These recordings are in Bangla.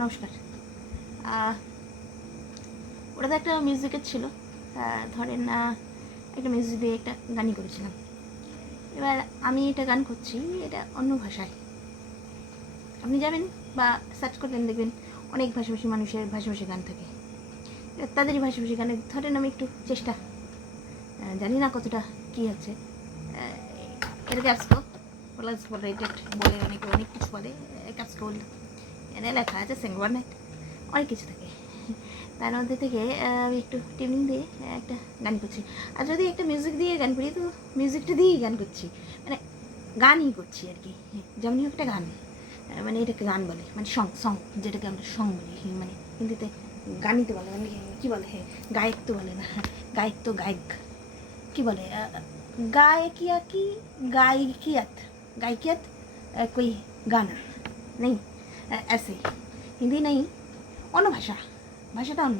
নমস্কার। ওটা তো একটা মিউজিকের ছিল, ধরেন একটা মিউজিক দিয়ে একটা গানই করেছিলাম। এবার আমি এটা গান করছি, এটা অন্য ভাষায়। আপনি যাবেন বা সার্চ করবেন, দেখবেন অনেক ভাষাভাষী মানুষের ভাষাভাষী গান থাকে। তাদেরই ভাষাভাষী গানে ধরেন আমি একটু চেষ্টা, জানি না কতটা কী আছে, এটাকে আজকো প্লাস রেটেড বলে, অনেকে অনেক কিছু বলে। কাজকে বললাম এনে লেখা আছে সিঙ্গওয়ারনেট, অনেক কিছু থাকে। তার মধ্যে থেকে আমি একটু টিউনিং দিয়ে একটা গান করছি। আর যদি একটা মিউজিক দিয়ে গান করি, তো মিউজিকটা দিয়েই গান করছি, মানে গানই করছি আর কি। যেমনই হোক একটা গান, মানে এটাকে গান বলে, মানে সং সং যেটাকে আমরা সং বলি, মানে হিন্দিতে গানই তো বলে, মানে কী বলে, গায়ক তো বলে না, গায়ক তো গায়ক কি বলে, गायकिया की गायकियत गायकियत कोई गाना नहीं, ऐसे हिंदी नहीं, অন্য ভাষাটা অন্য।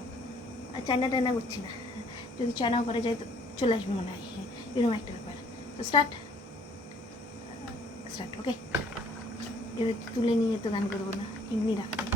চায়না টায়না করছি না, যদি চায়নাও করা যায় তো চলে আসবে মনে হয়, এরকম একটা ব্যাপার। তো স্টার্ট ওকে। এবার তুলে নিয়ে তো গান করবো না, এমনি রাখতে হবে।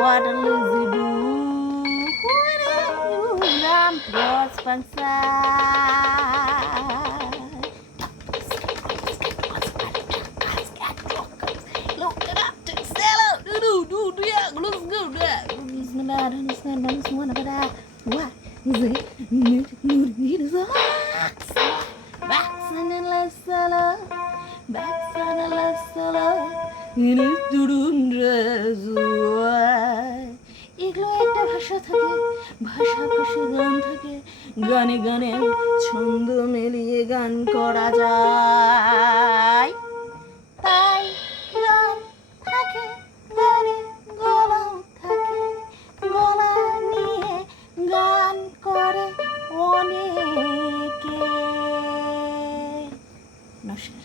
What a lazy do, what are you, I'm look it up to sell out, do, yeah, let's go, yeah, it's not bad, it's not bad, it's one of that, what is it, need is a backs and a less seller, backs and a less seller, in it to do dress. এগুলো একটা ভাষা থাকে, ভাষাভাষী গান থাকে, গানে গানে ছন্দ মিলিয়ে গান করা যায়। তাই গান থাকে, গানে গলাও থাকে, গলা নিয়ে গান করে অনেকে। নমস্কার।